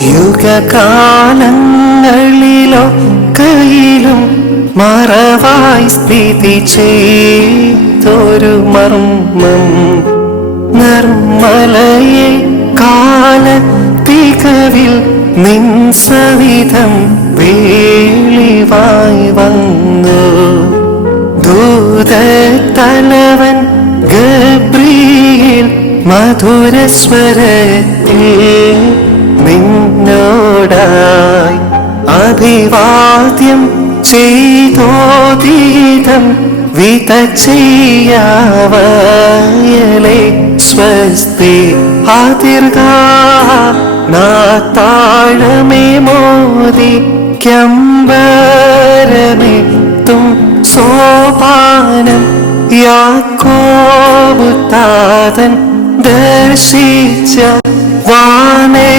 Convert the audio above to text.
യുഗകാലങ്ങളിലൊക്കെയിലും മറവായി സ്ഥിതി ചെയ്തൊരു മർമ്മം, നിർമ്മലയെ കാലത്തികവിൽ നിൻ സവിധം വേളിവായി വന്നു. ദൂതത്തലവൻ ഗബ്രിയേൽ മധുരസ്വരത്തിൽ നിന്നോടായി അഭിവാദ്യം ചെയ്തോദീതം വിതച്ചയാവയലേ സ്വസ്തി. ആതിർഗാ നാത്താഴമേ മോദി ക്യംബരമെത്തും സോപാനം യാക്കോബു താതൻ ദർശിച്ച വാനേ